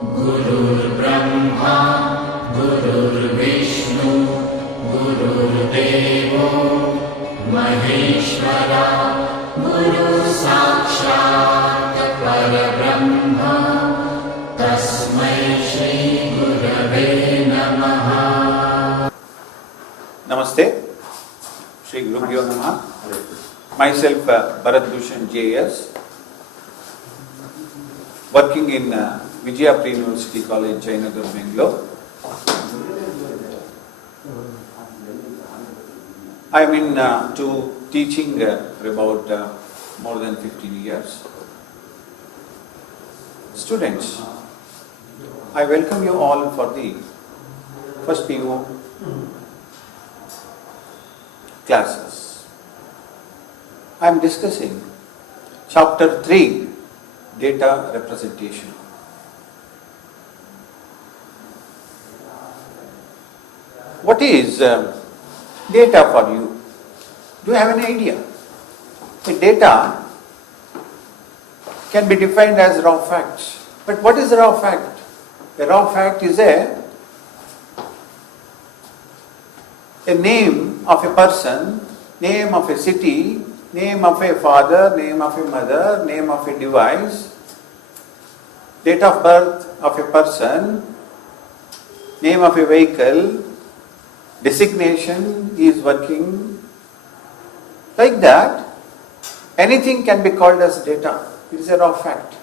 गुरुर्ब्रह्मा गुरुर्विष्णु गुरुर्देवो महेश्वरा गुरुसाक्षात् परब्रह्म तस्मै श्री गुरवे नमः. Namaste, Shri Gurubhyo Namaha. Myself, Bharath Bhushan JS, working in Vijayapur University College, Jayanagar, Bangalore. I am into teaching for about more than 15 years. Students, I welcome you all for the first PU classes. I am discussing chapter 3, data representation. What is data for you? Do you have an idea? The data can be defined as raw facts. But what is a raw fact? A raw fact is a name of a person, name of a city, name of a father, name of a mother, name of a device, date of birth of a person, name of a vehicle, designation is working. Like that, anything can be called as data. It is a raw fact.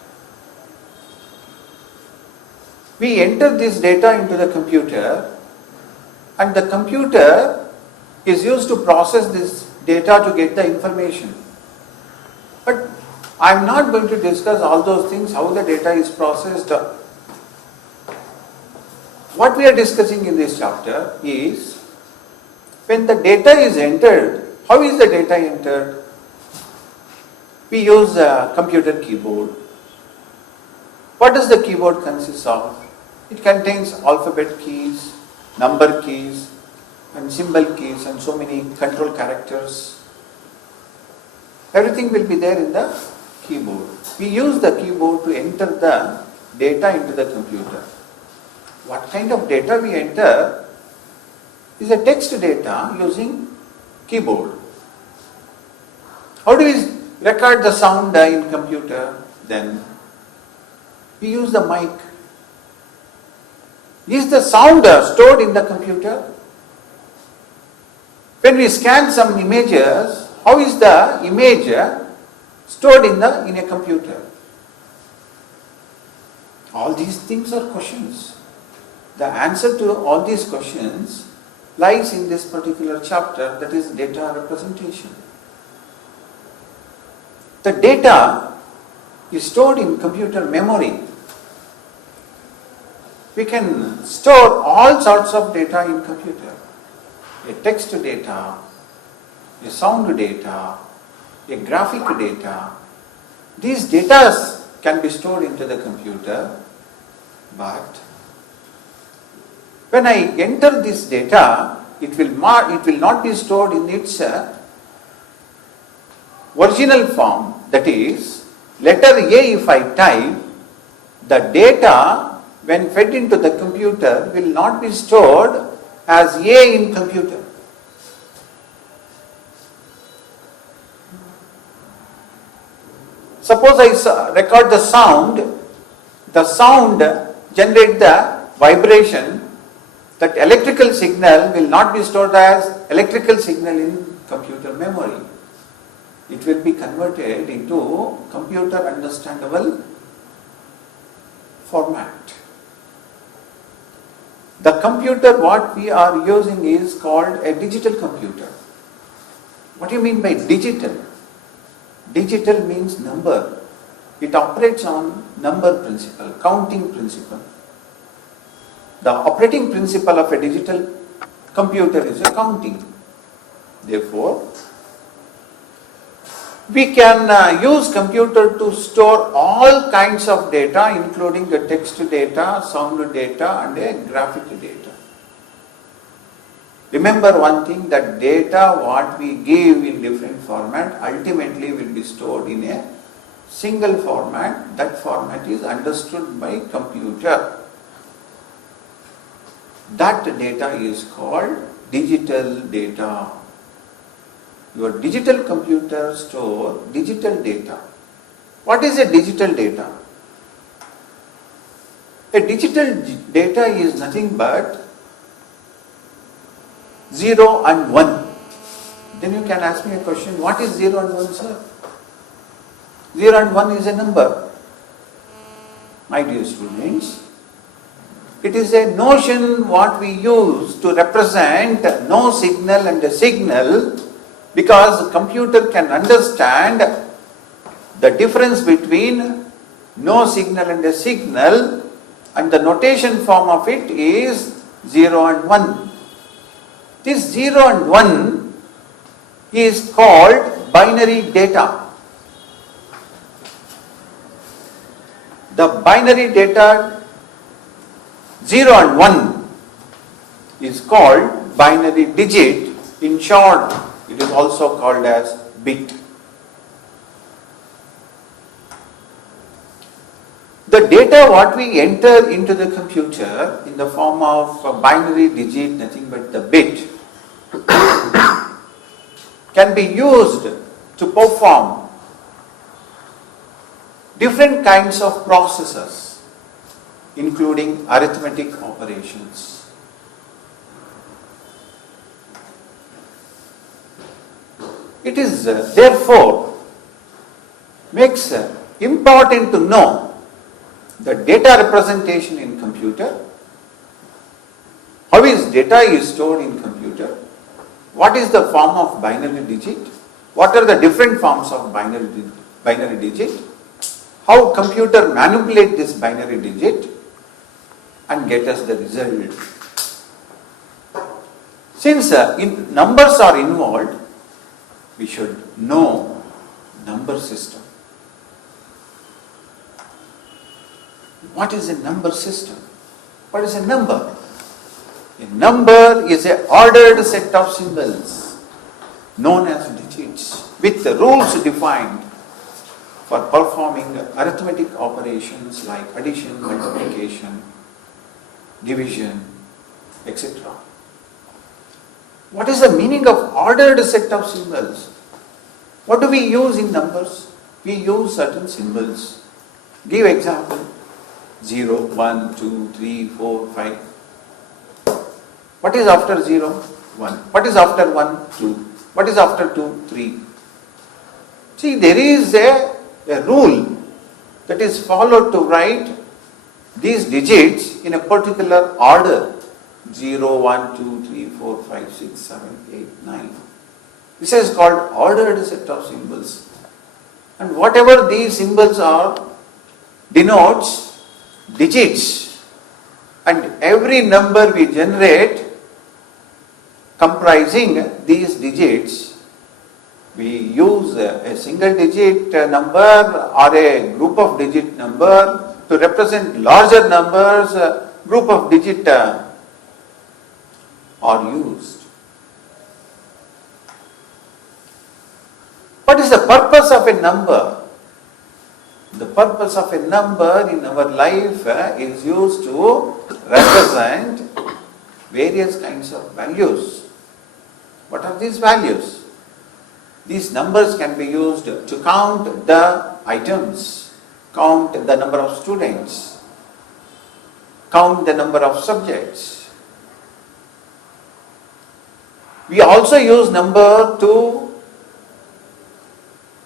We enter this data into the computer, and the computer is used to process this data to get the information. But I am not going to discuss all those things, how the data is processed. What we are discussing in this chapter is when the data is entered, how is the data entered? We use a computer keyboard. What does the keyboard consist of? It contains alphabet keys, number keys, and symbol keys, and so many control characters. Everything will be there in the keyboard. We use the keyboard to enter the data into the computer. What kind of data we enter is a text data using keyboard. How do we record the sound in computer? Then we use the mic. Is the sound stored in the computer? When we scan some images, how is the image stored in a computer? All these things are questions. The answer to all these questions lies in this particular chapter, that is data representation. The data is stored in computer memory. We can store all sorts of data in computer. A text data, a sound data, a graphic data. These data can be stored into the computer, but when I enter this data, it will not be stored in its original form. That is, letter A if I type, the data when fed into the computer will not be stored as A in computer. Suppose I record the sound generates the vibration. That electrical signal will not be stored as electrical signal in computer memory. It will be converted into computer understandable format. The computer what we are using is called a digital computer. What do you mean by digital? Digital means number. It operates on number principle, counting principle. The operating principle of a digital computer is a counting. Therefore, we can use computer to store all kinds of data, including the text data, sound data, and a graphic data. Remember one thing, that data what we give in different format ultimately will be stored in a single format, that format is understood by computer. That data is called digital data. Your digital computer store digital data. What is a digital data? A digital data is nothing but 0 and 1. Then you can ask me a question, what is 0 and 1, sir? 0 and 1 is a number. My dear students, it is a notion what we use to represent no signal and a signal, because the computer can understand the difference between no signal and a signal, and the notation form of it is 0 and 1. This 0 and 1 is called binary data. The binary data 0 and 1 is called binary digit. In short, it is also called as bit. The data what we enter into the computer in the form of a binary digit, nothing but the bit, can be used to perform different kinds of processes, including arithmetic operations. It is therefore makes important to know the data representation in computer, how is data is stored in computer, what is the form of binary digit, what are the different forms of binary digit, how computer manipulate this binary digit and get us the result. Since numbers are involved, we should know number system. What is a number system? What is a number? A number is an ordered set of symbols known as digits with the rules defined for performing arithmetic operations like addition, multiplication, division, etc. What is the meaning of ordered set of symbols? What do we use in numbers? We use certain symbols. Give example. 0, 1, 2, 3, 4, 5. What is after 0? 1. What is after 1? 2. What is after 2? 3. See, there is a rule that is followed to write these digits in a particular order. 0, 1, 2, 3, 4, 5, 6, 7, 8, 9. This is called ordered set of symbols. And whatever these symbols are, denotes digits, and every number we generate comprising these digits, we use a single digit number or a group of digit number to represent larger numbers. Group of digit are used. What is the purpose of a number? The purpose of a number in our life is used to represent various kinds of values. What are these values? These numbers can be used to count the items, count the number of students, count the number of subjects. We also use number to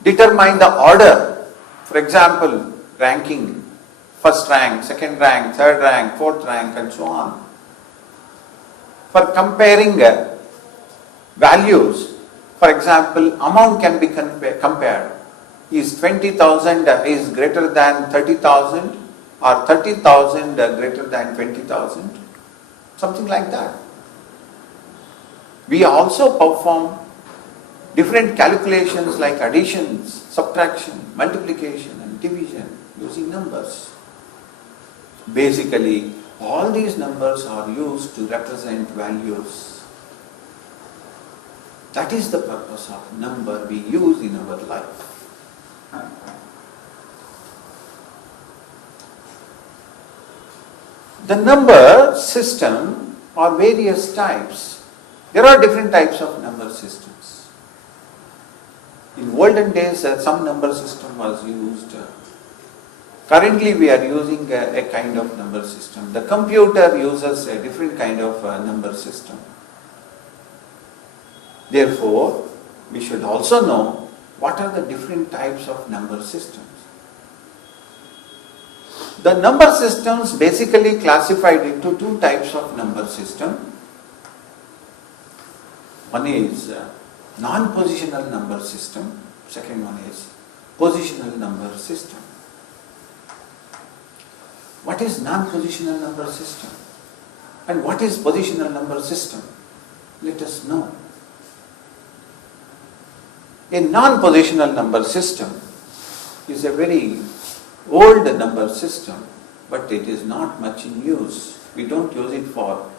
determine the order. For example, ranking, first rank, second rank, third rank, fourth rank, and so on. For comparing values, for example, amount can be compared. Is 20,000 is greater than 30,000 or 30,000 greater than 20,000? Something like that. We also perform different calculations like additions, subtraction, multiplication and division using numbers. Basically, all these numbers are used to represent values. That is the purpose of number we use in our life. The number system are various types. There are different types of number systems. In olden days, some number system was used. Currently, we are using a kind of number system. The computer uses a different kind of number system. Therefore, we should also know what are the different types of number systems. The number systems basically classified into two types of number system. One is non-positional number system. Second one is positional number system. What is non-positional number system? And what is positional number system? Let us know. A non-positional number system is a very old number system, but it is not much in use. We don't use it for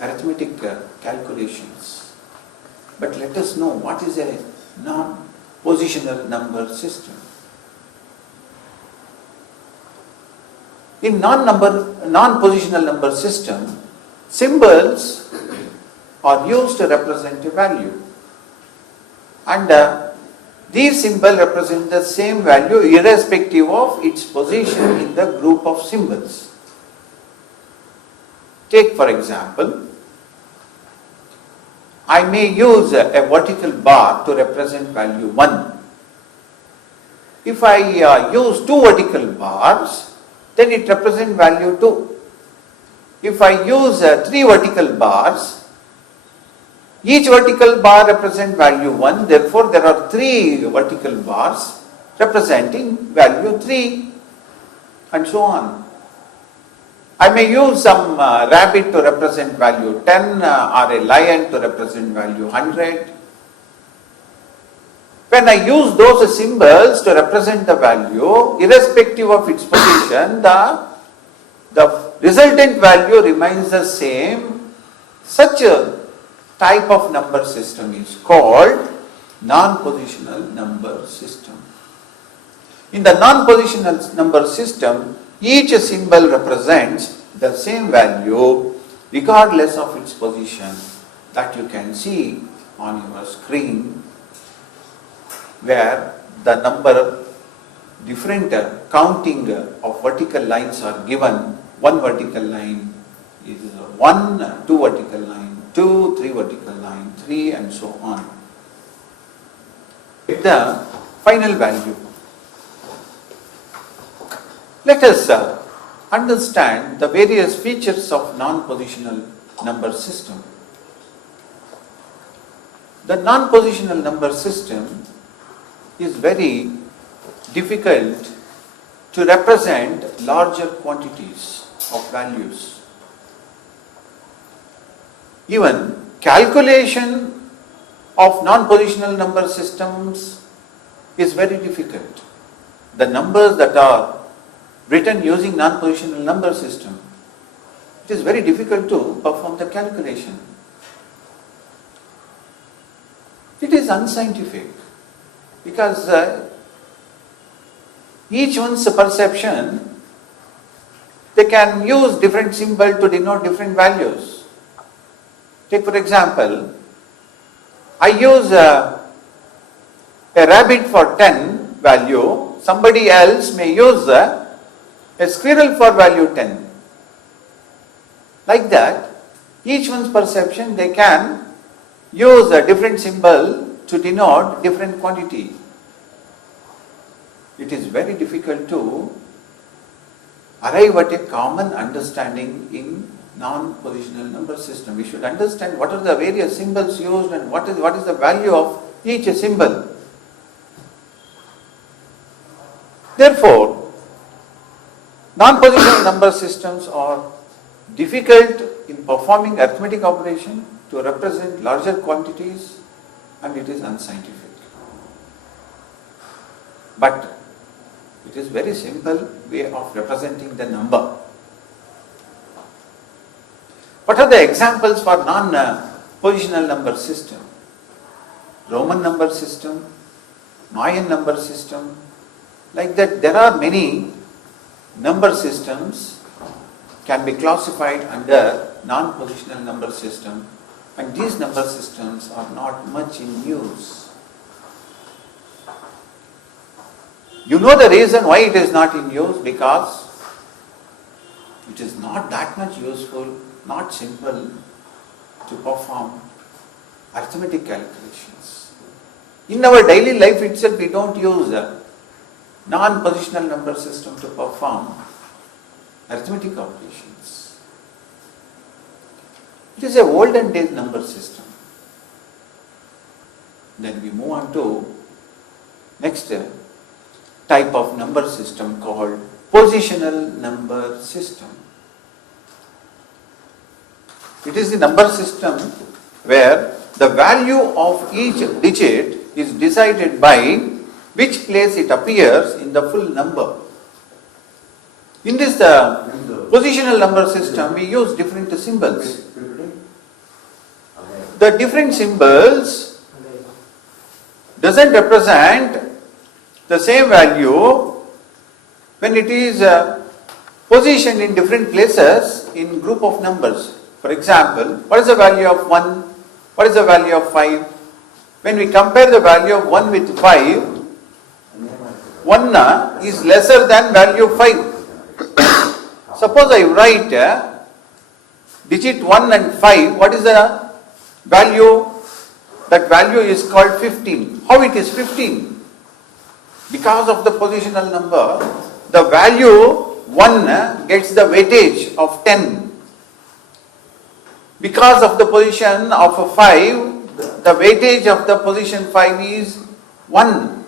arithmetic calculations. But let us know what is a non-positional number system. In non-positional number system, symbols are used to represent a value. And these symbols represent the same value irrespective of its position in the group of symbols. Take for example, I may use a vertical bar to represent value 1. If I use two vertical bars, then it represents value 2. If I use three vertical bars, each vertical bar represents value 1, therefore there are three vertical bars representing value 3, and so on. I may use some rabbit to represent value 10 or a lion to represent value 100. When I use those symbols to represent the value, irrespective of its position, the resultant value remains the same. Such a type of number system is called non-positional number system. In the non-positional number system, each symbol represents the same value regardless of its position, that you can see on your screen, where the number different counting of vertical lines are given. One vertical line is 1, two vertical line, 2, 3 vertical line, 3, and so on. The final value. Let us understand the various features of non-positional number system. The non-positional number system is very difficult to represent larger quantities of values. Even calculation of non-positional number systems is very difficult. The numbers that are written using non-positional number system, it is very difficult to perform the calculation. It is unscientific because each one's perception, they can use different symbol to denote different values. Take for example, I use a rabbit for 10 value, somebody else may use a squirrel for value 10. Like that, each one's perception, they can use a different symbol to denote different quantity. It is very difficult to arrive at a common understanding in non-positional number system. We should understand what are the various symbols used and what is the value of each symbol. Therefore, non-positional number systems are difficult in performing arithmetic operation to represent larger quantities, and it is unscientific. But it is very simple way of representing the number. What are the examples for non-positional number system? Roman number system, Mayan number system, like that there are many number systems can be classified under non-positional number system, and these number systems are not much in use. You know the reason why it is not in use? Because it is not that much useful, not simple to perform arithmetic calculations. In our daily life itself, we don't use a non-positional number system to perform arithmetic operations. It is a olden days number system. Then we move on to next type of number system called positional number system. It is the number system where the value of each digit is decided by which place it appears in the full number. In this positional number system, we use different symbols. The different symbols doesn't represent the same value when it is positioned in different places in group of numbers. For example, what is the value of 1? What is the value of 5? When we compare the value of 1 with 5, 1 is lesser than value of 5. Suppose I write digit 1 and 5, what is the value? That value is called 15. How it is 15? Because of the positional number, the value 1 gets the weightage of 10. Because of the position of a 5, the weightage of the position 5 is 1.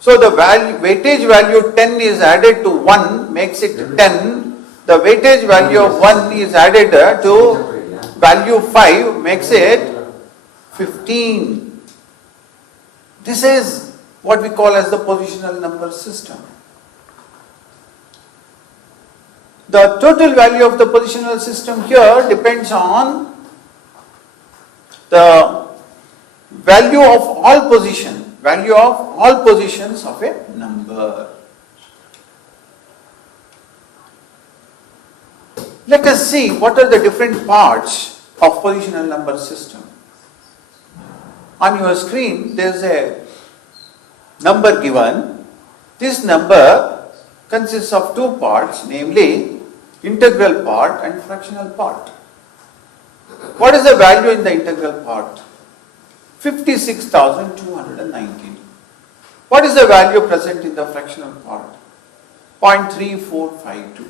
So the weightage value 10 is added to 1, makes it 10. The weightage value of 1 is added to value 5, makes it 15. This is what we call as the positional number system. The total value of the positional system here depends on the value of all positions of a number. Let us see what are the different parts of positional number system. On your screen there is a number given. This number consists of two parts, namely integral part and fractional part. What is the value in the integral part? 56,219. What is the value present in the fractional part? 0.3452.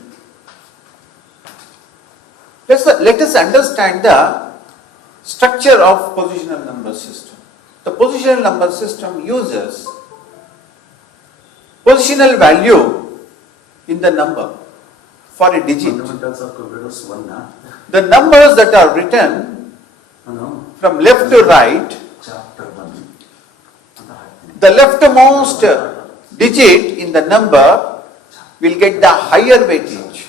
Let us understand the structure of positional number system. The positional number system uses positional value in the number for a digit. The numbers that are written from left to right, the leftmost digit in the number will get the higher weightage.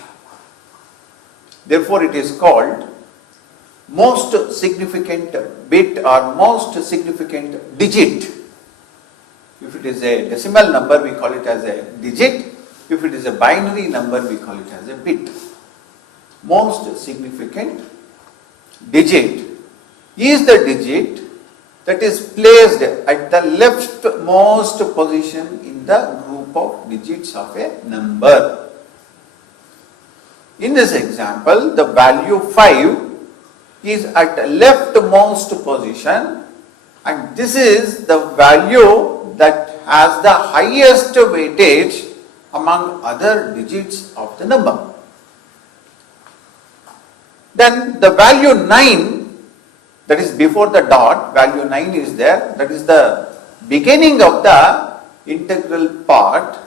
Therefore, it is called most significant bit or most significant digit. If it is a decimal number, we call it as a digit. If it is a binary number, we call it as a bit. Most significant digit is the digit that is placed at the leftmost position in the group of digits of a number. In this example, the value 5 is at leftmost position, and this is the value that has the highest weightage among other digits of the number. Then the value 9, that is before the dot, value 9 is there, that is the beginning of the integral part,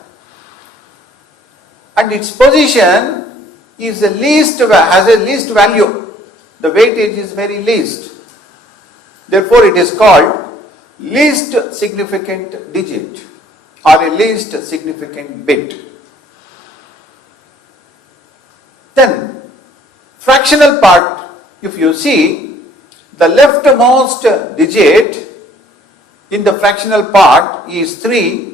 and its position is has a least value. The weightage is very least. Therefore, it is called least significant digit or a least significant bit. Then, fractional part, if you see, the leftmost digit in the fractional part is 3,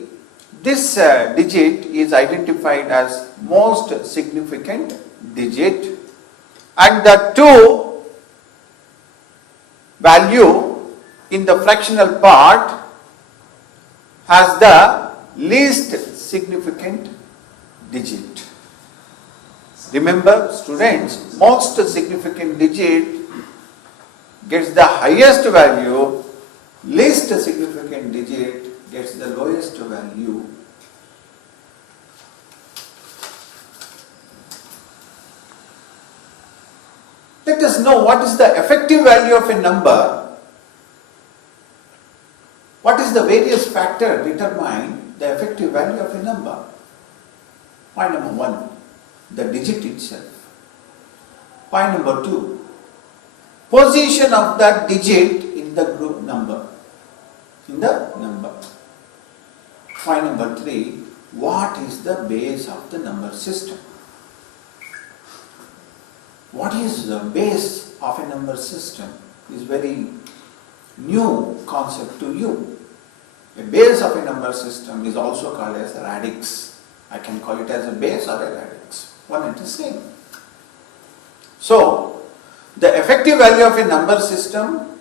This digit is identified as most significant digit, and the two value in the fractional part has the least significant digit. Remember students, most significant digit gets the highest value, least significant digit gets the lowest value. Let us know what is the effective value of a number. What is the various factor determine the effective value of a number? Point number 1, the digit itself. Point number 2, position of that digit in the group number. Point number 3, what is the base of the number system? What is the base of a number system is very new concept to you. A base of a number system is also called as a radix. I can call it as a base or a radix. One and the same. So, the effective value of a number system,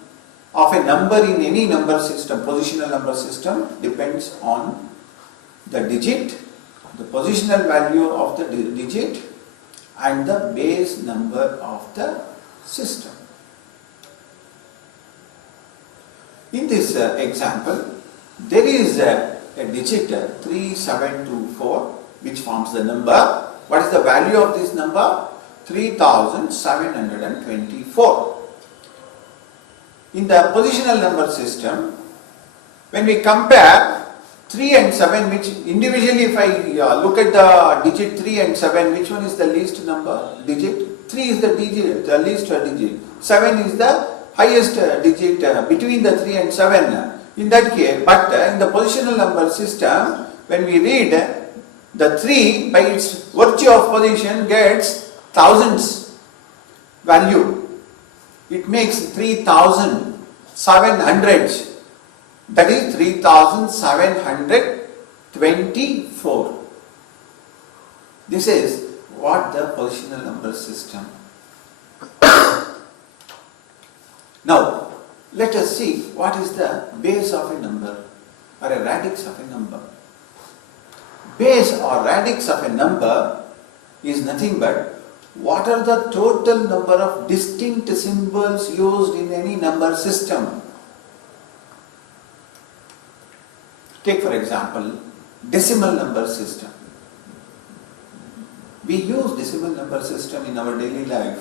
of a number in any number system, positional number system, depends on the digit, the positional value of the digit, and the base number of the system. In this example, there is a digit 3724 which forms the number. What is the value of this number? 3724. In the positional number system, when we compare 3 and 7, which individually if I look at the digit 3 and 7, which one is the least number digit? 3 is the least digit. 7 is the highest digit between the 3 and 7. In that case, but in the positional number system, when we read the 3 by its virtue of position gets thousands value. It makes 3,700. That is 3,724. This is what the positional number system. Now, let us see what is the base of a number or a radix of a number. Base or radix of a number is nothing but what are the total number of distinct symbols used in any number system. Take for example, decimal number system. We use decimal number system in our daily life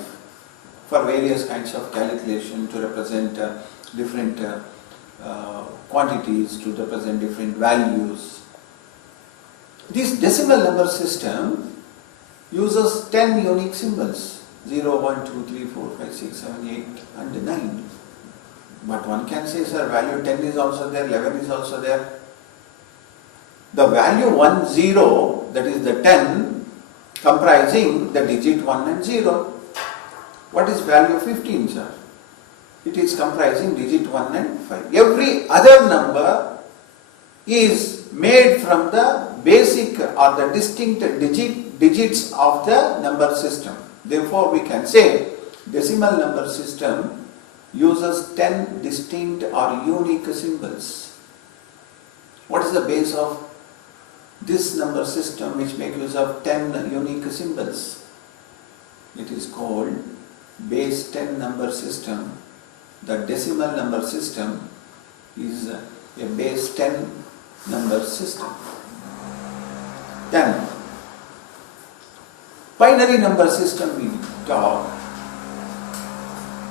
for various kinds of calculation to represent different quantities, to represent different values. This decimal number system uses 10 unique symbols, 0, 1, 2, 3, 4, 5, 6, 7, 8 and 9. But one can say, sir, value 10 is also there, 11 is also there. The value 1, 0, that is the 10, comprising the digit 1 and 0. What is value 15, sir? It is comprising digit 1 and 5. Every other number is made from the basic or the distinct digits of the number system. Therefore, we can say decimal number system uses 10 distinct or unique symbols. What is the base of this number system which makes use of 10 unique symbols? It is called base 10 number system. The decimal number system is a base 10 number system. Then, binary number system we talk.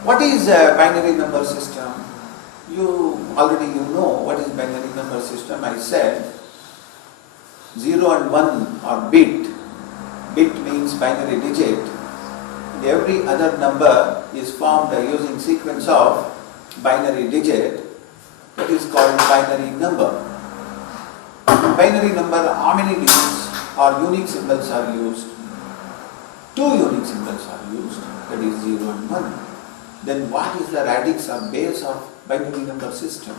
What is a binary number system? You know what is binary number system. I said 0 and 1 are bit. Bit means binary digit. Every other number is formed using sequence of binary digit. That is called binary number. Binary number, how many digits or unique symbols are used? 2 unique symbols are used. That is 0 and 1. Then what is the radix or base of binary number system?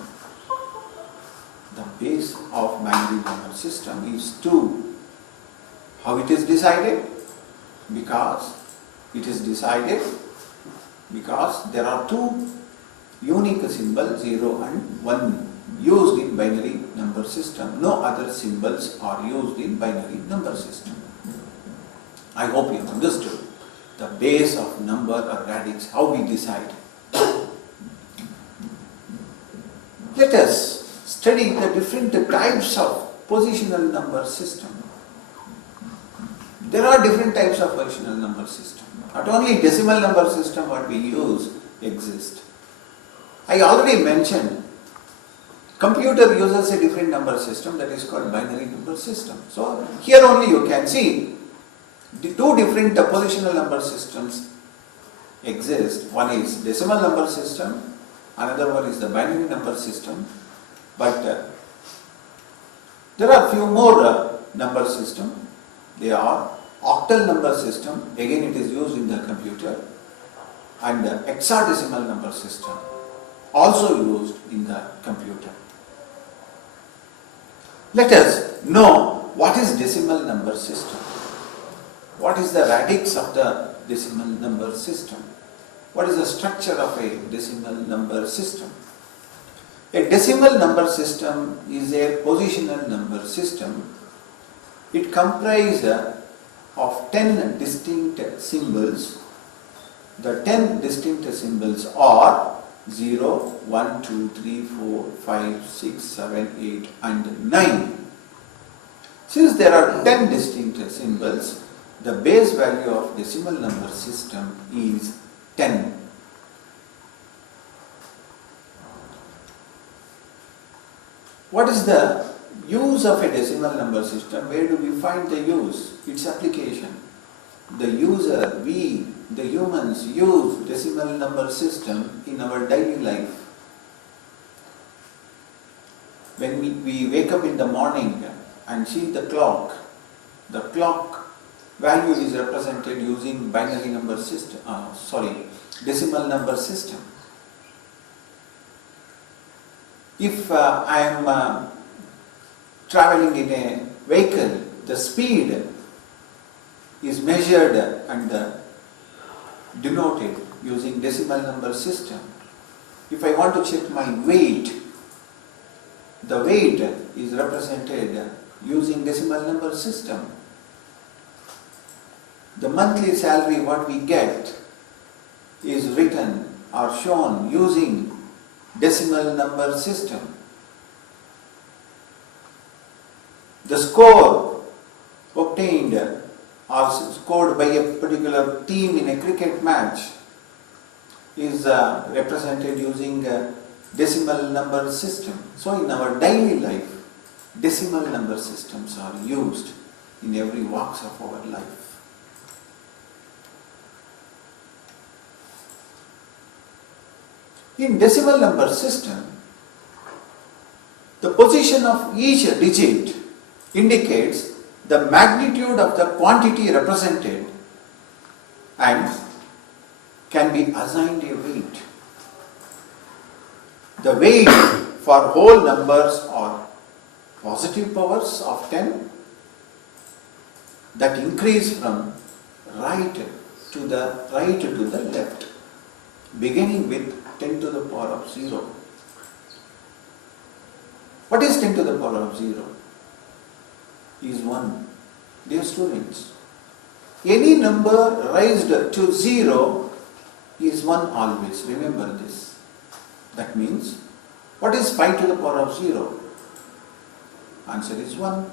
The base of binary number system is 2. How it is decided? Because it is decided because there are two unique symbols 0 and 1 used in binary number system. No other symbols are used in binary number system. I hope you have understood the base of number or radix, how we decide. Let us study the different types of positional number system. There are different types of positional number system. Not only decimal number system what we use exists. I already mentioned computer uses a different number system that is called binary number system. So here only you can see the two different positional number systems exist. One is decimal number system, another one is the binary number system. But there are few more number system. They are octal number system, again it is used in the computer, and hexadecimal number system, also used in the computer. Let us know what is decimal number system. What is the radix of the decimal number system? What is the structure of a decimal number system? A decimal number system is a positional number system. It comprises of 10 distinct symbols. The 10 distinct symbols are 0, 1, 2, 3, 4, 5, 6, 7, 8 and 9. Since there are 10 distinct symbols, the base value of decimal number system is 10. What is the use of a decimal number system? Where do we find the use? Its application. The user, we, the humans use decimal number system in our daily life. When we wake up in the morning and see the clock value is represented using binary number system, decimal number system. If I am traveling in a vehicle, the speed is measured and denoted using decimal number system. If I want to check my weight, the weight is represented using decimal number system. The monthly salary what we get is written or shown using decimal number system. The score obtained or scored by a particular team in a cricket match is represented using a decimal number system. So in our daily life, decimal number systems are used in every walks of our life. In decimal number system, the position of each digit indicates the magnitude of the quantity represented and can be assigned a weight. The weight for whole numbers are positive powers of 10 that increase from right to the left, beginning with 10 to the power of 0. What is 10 to the power of 0? Is 1. Dear students, any number raised to 0 is 1 always. Remember this. That means, what is 5 to the power of 0? Answer is 1.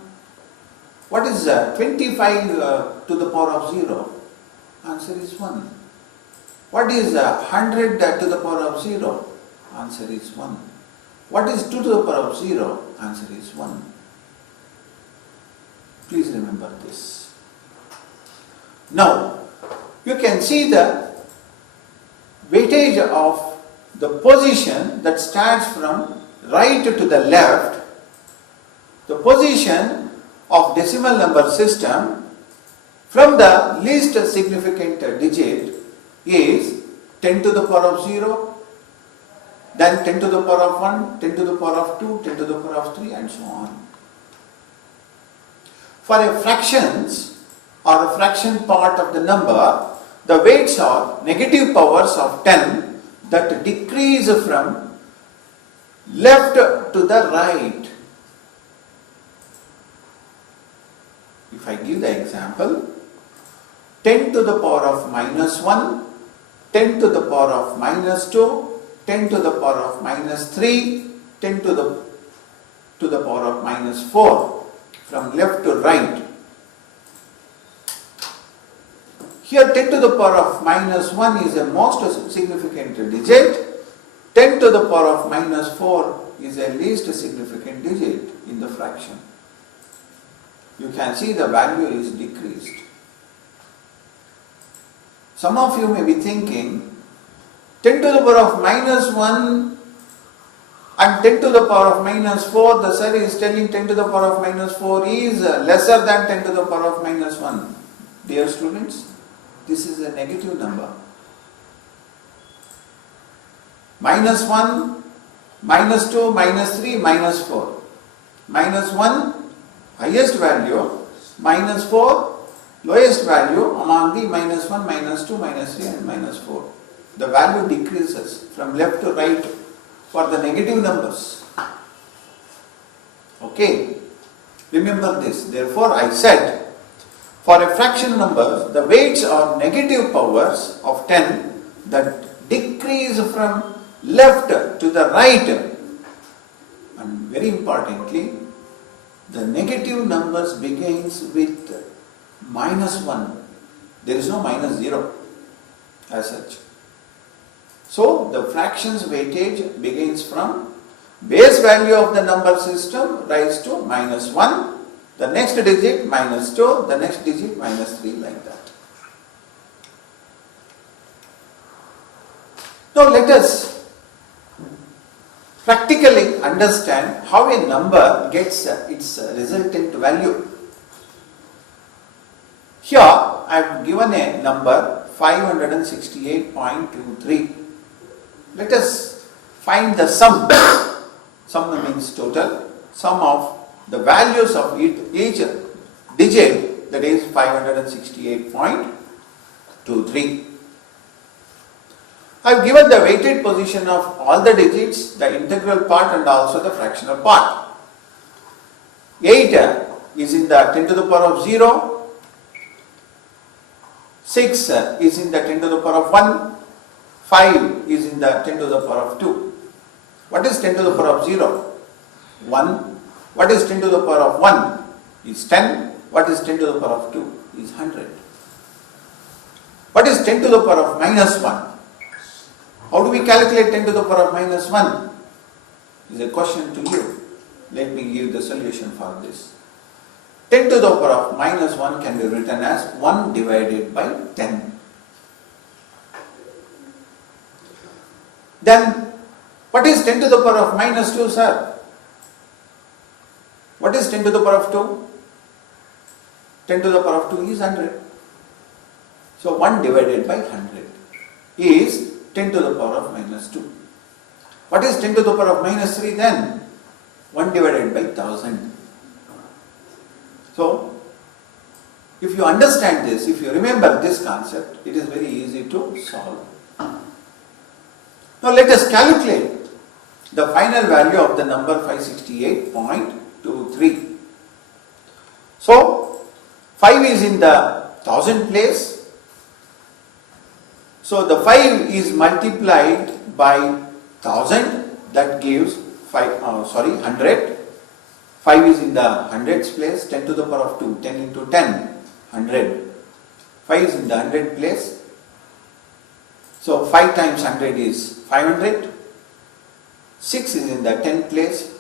What is 25 to the power of 0? Answer is 1. What is 100 to the power of 0? Answer is 1. What is 2 to the power of 0? Answer is 1. Please remember this. Now, you can see the weightage of the position that starts from right to the left. The position of decimal number system from the least significant digit is 10 to the power of 0, then 10 to the power of 1, 10 to the power of 2, 10 to the power of 3 and so on. For a fractions or a fraction part of the number, the weights are negative powers of 10 that decrease from left to the right. If I give the example, 10 to the power of minus 1, 10 to the power of minus 2, 10 to the power of minus 3, 10 to the power of minus 4, from left to right. Here 10 to the power of minus 1 is a most significant digit, 10 to the power of minus 4 is a least significant digit in the fraction. You can see the value is decreased. Some of you may be thinking, 10 to the power of minus 1 and 10 to the power of minus 4, the sir is telling 10 to the power of minus 4 is lesser than 10 to the power of minus 1. Dear students, this is a negative number. Minus 1, minus 2, minus 3, minus 4. Minus 1, highest value, minus 4, lowest value among the minus 1, minus 2, minus 3 and minus 4. The value decreases from left to right for the negative numbers. Okay, remember this. Therefore, I said, for a fraction number, the weights are negative powers of 10 that decrease from left to the right. And very importantly, the negative numbers begins with minus 1. There is no minus 0 as such. So, the fractions weightage begins from base value of the number system rise to minus 1, the next digit minus 2, the next digit minus 3, like that. Now, let us practically understand how a number gets its resultant value. Here, I have given a number 568.23. Let us find the sum. Sum means total. Sum of the values of each digit, that is 568.23. I have given the weighted position of all the digits, the integral part and also the fractional part. 8 is in the 10 to the power of 0. 6 is in the 10 to the power of 1. 5 is in the 10 to the power of 2. What is 10 to the power of 0? 1. What is 10 to the power of 1? Is 10. What is 10 to the power of 2? Is 100. What is 10 to the power of minus 1? How do we calculate 10 to the power of minus 1? Is a question to you. Let me give the solution for this. 10 to the power of minus 1 can be written as 1 divided by 10. Then, what is 10 to the power of minus 2, sir? What is 10 to the power of 2? 10 to the power of 2 is 100. So, 1 divided by 100 is 10 to the power of minus 2. What is 10 to the power of minus 3 then? 1 divided by 1000. So, if you understand this, if you remember this concept, it is very easy to solve. Now let us calculate the final value of the number 568.23. So 5 is in the thousand place. So the 5 is multiplied by 1000, that gives 100. 5 is in the hundreds place, 10 to the power of 2, 10 into 10, 100. 5 is in the 100 place. So 5 times 100 is 500. 6 is in the 10 place.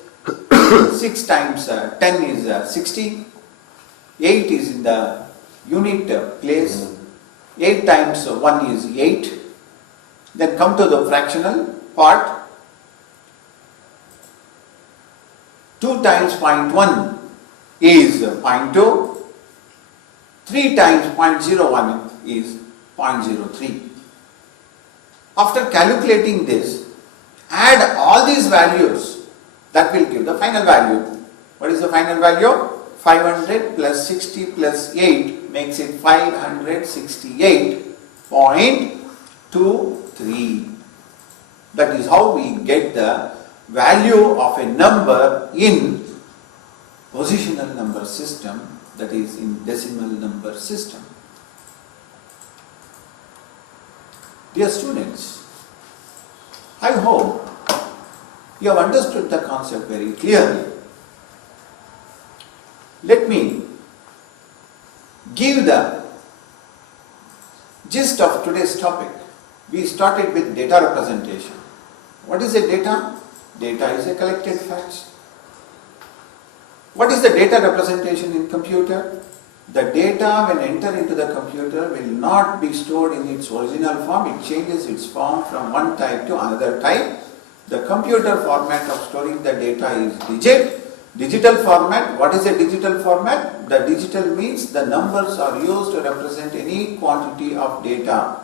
6 times 10 is 60. 8 is in the unit place. 8 times 1 is 8. Then come to the fractional part. 2 times 0.1 is 0.2. 3 times 0.01 is 0.03. After calculating this, Add all these values, that will give the final value. What is the final value? 500 plus 60 plus 8 makes it 568.23. That is how we get the value of a number in positional number system, that is in decimal number system. Dear students, I hope you have understood the concept very clearly. Let me give the gist of today's topic. We started with data representation. What is a data? Data is a collected facts. What is the data representation in computer? The data when enter into the computer will not be stored in its original form. It changes its form from one type to another type. The computer format of storing the data is digit. Digital format, what is a digital format? The digital means the numbers are used to represent any quantity of data.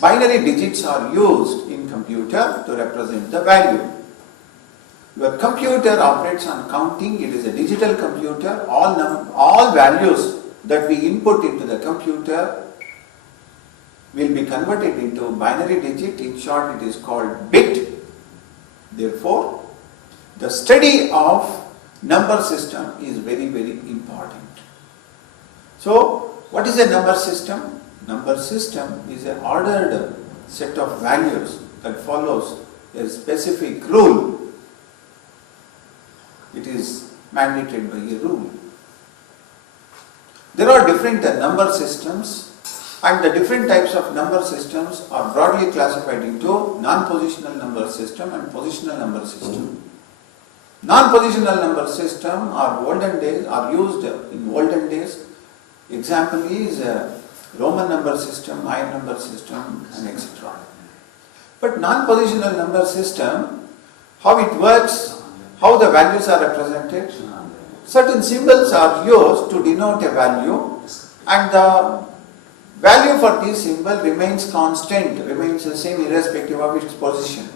Binary digits are used in computer to represent the value. Your computer operates on counting. It is a digital computer. All values that we input into the computer will be converted into binary digit. In short, it is called bit. Therefore, the study of number system is very, very important. So, what is a number system? Number system is an ordered set of values that follows a specific rule. It is mandated by a rule. There are different number systems, and the different types of number systems are broadly classified into non-positional number system and positional number system. Non-positional number system are used in olden days. Example is Roman number system, Mayan number system, and etc. But non-positional number system, how it works, how the values are represented, certain symbols are used to denote a value, and the value for this symbol remains constant, remains the same irrespective of its position.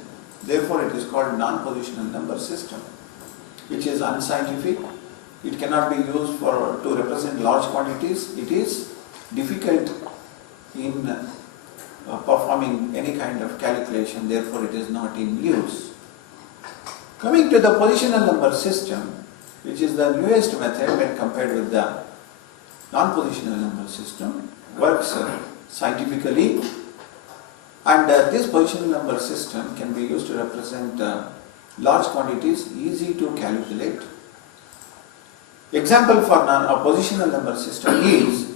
Therefore, it is called non-positional number system, which is unscientific. It cannot be used to represent large quantities. It is difficult in performing any kind of calculation. Therefore, it is not in use. Coming to the positional number system, which is the newest method when compared with the non-positional number system, works scientifically, and this positional number system can be used to represent large quantities, easy to calculate. Example for a positional number system is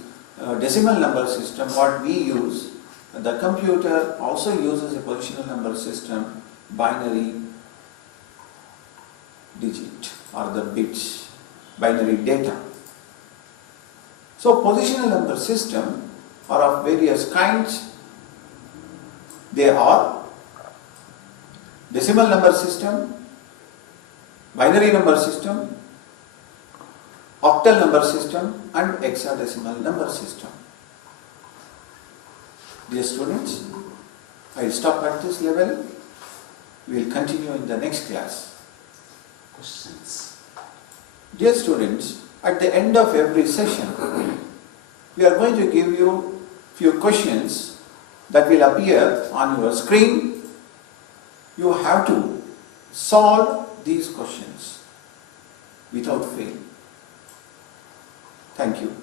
decimal number system, what we use. The computer also uses a positional number system, binary digit or the bits, binary data. So positional number system are of various kinds. They are decimal number system, binary number system, octal number system, and hexadecimal number system. Dear students, I will stop at this level. We will continue in the next class. Questions? Dear students, at the end of every session, we are going to give you few questions that will appear on your screen. You have to solve these questions without fail. Thank you.